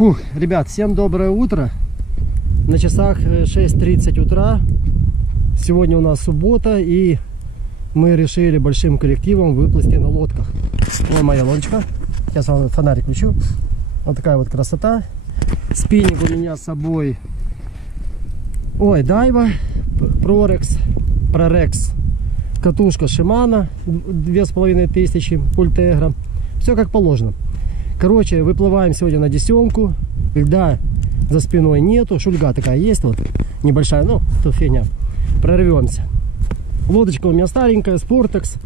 Фух, ребят, всем доброе утро. На часах 6:30 утра. Сегодня у нас суббота, и мы решили большим коллективом выплыть на лодках. Вот моя лодочка. Сейчас вам фонарик включу. Вот такая вот красота. Спиннинг у меня с собой. Ой, Дайва, Прорекс. Катушка Shimano 2500 Ультегра. Все как положено. Короче, выплываем сегодня на десенку. Льда за спиной нету. Шульга такая есть вот. Небольшая, ну, то фигня. Прорвемся. Лодочка у меня старенькая, Sportex.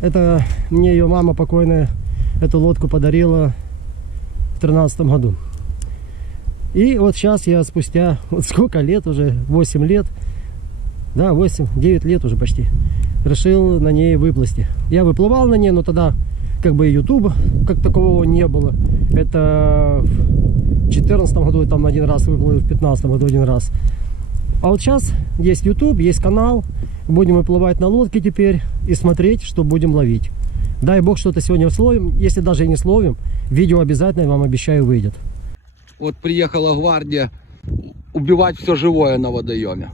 Это мне ее мама покойная эту лодку подарила в 2013 году. И вот сейчас я спустя, вот сколько лет уже, 8 лет, да, 8-9 лет уже почти, решил на ней выплыть. Я выплывал на ней, но тогда как бы YouTube как такового не было. Это в 2014 году там один раз выплыл, в 2015 году один раз. А вот сейчас есть YouTube, есть канал. Будем выплывать на лодке теперь и смотреть, что будем ловить. Дай бог, что-то сегодня словим. Если даже и не словим, видео обязательно, я вам обещаю, выйдет. Вот приехала гвардия убивать все живое на водоеме.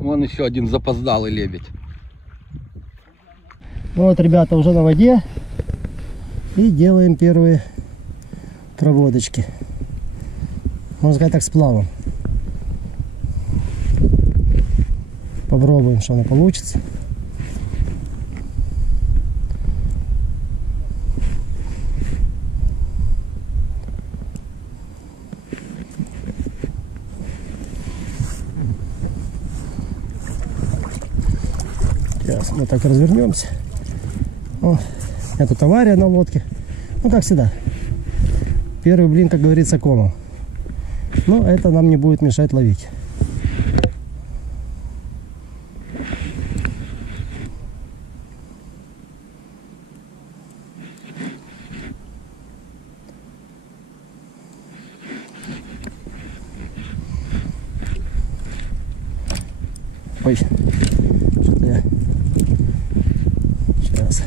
Вон еще один запоздалый лебедь. Вот, ребята, уже на воде. И делаем первые проводочки. Можно сказать так, с плавом. Попробуем, что оно получится. Сейчас мы так развернемся. О, это тут авария на лодке. Ну, как всегда. Первый блин, как говорится, комом. Но это нам не будет мешать ловить. Ой, что-то я... Сейчас.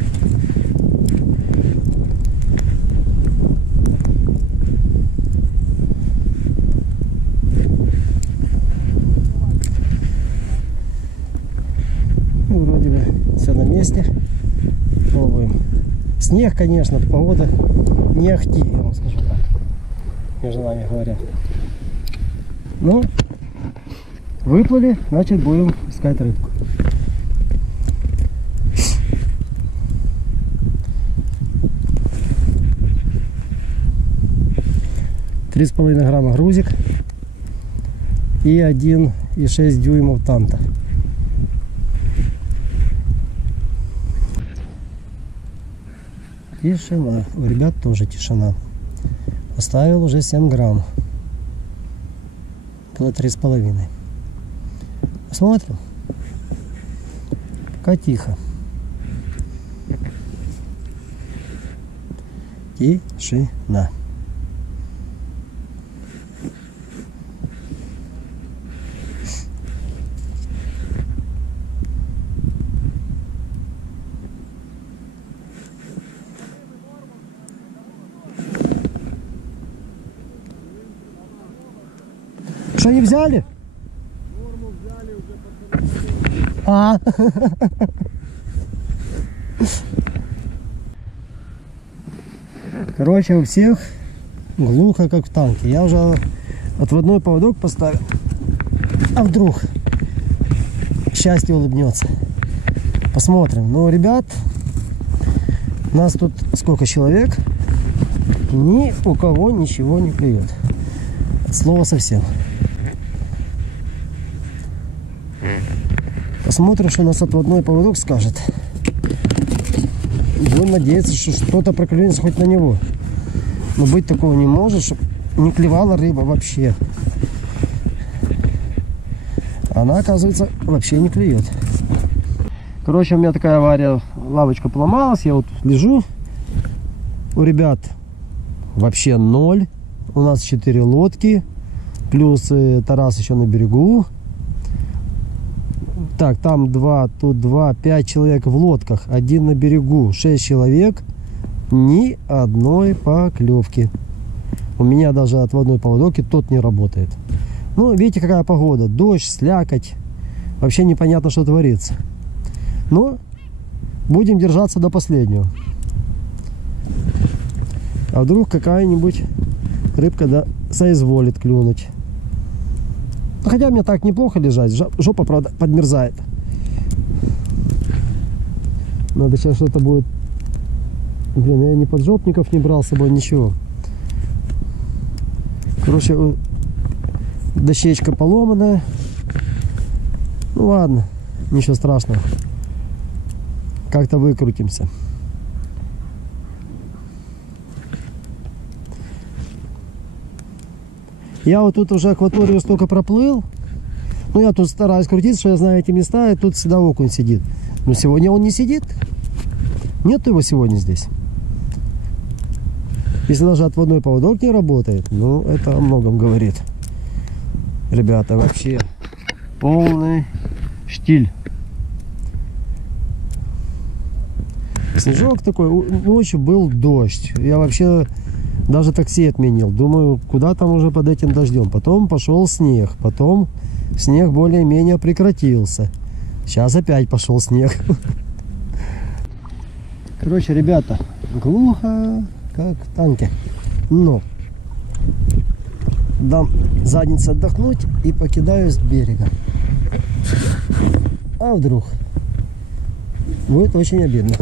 Ну, вроде бы все на месте. Пробуем. Снег, конечно, погода не ахти, я вам скажу так. Между нами говоря. Ну, выплыли, значит будем искать рыбку. Три с половиной грамма грузик и 1,6 дюймов танта. Тишина. У ребят тоже тишина. Поставил уже 7 грамм. Около 3,5. Посмотрим. Пока тихо. Тишина. Что, не взяли? Норму взяли уже. Короче, у всех глухо, как в танке. Я уже отводной поводок поставил. А вдруг счастье улыбнется. Посмотрим. Ну, ребят, нас тут сколько человек? Ни у кого ничего не клюет. Слово совсем. Посмотрим, что нас отводной поводок скажет. Будем надеяться, что что-то проклюнется хоть на него. Но быть такого не может, чтобы не клевала рыба вообще. Она, оказывается, вообще не клюет. Короче, у меня такая авария. Лавочка поломалась. Я вот лежу. У ребят вообще 0. У нас 4 лодки. Плюс Тарас еще на берегу. Так, там 2, тут 2, 5 человек в лодках. Один на берегу. 6 человек. Ни одной поклевки. У меня даже отводной поводок и тот не работает. Ну, видите, какая погода. Дождь, слякоть. Вообще непонятно, что творится. Но будем держаться до последнего. А вдруг какая-нибудь рыбка да соизволит клюнуть. Ну, хотя мне так неплохо лежать. Жопа, правда, подмерзает. Надо сейчас что-то будет... Блин, я ни поджопников не брал с собой, ничего. Короче, дощечка поломанная. Ну ладно, ничего страшного. Как-то выкрутимся. Я вот тут уже акваторию столько проплыл. Ну, я тут стараюсь крутиться, что я знаю эти места, и тут всегда окунь сидит. Но сегодня он не сидит. Нет его сегодня здесь. Если даже отводной поводок не работает, ну, это о многом говорит. Ребята, вообще полный штиль. Снежок такой, ночью был дождь. Я вообще даже такси отменил. Думаю, куда там уже под этим дождем. Потом пошел снег. Потом снег более-менее прекратился. Сейчас опять пошел снег. Короче, ребята, глухо, как в танке. Но дам заднице отдохнуть и покидаю с берега. А вдруг? Будет очень обидно.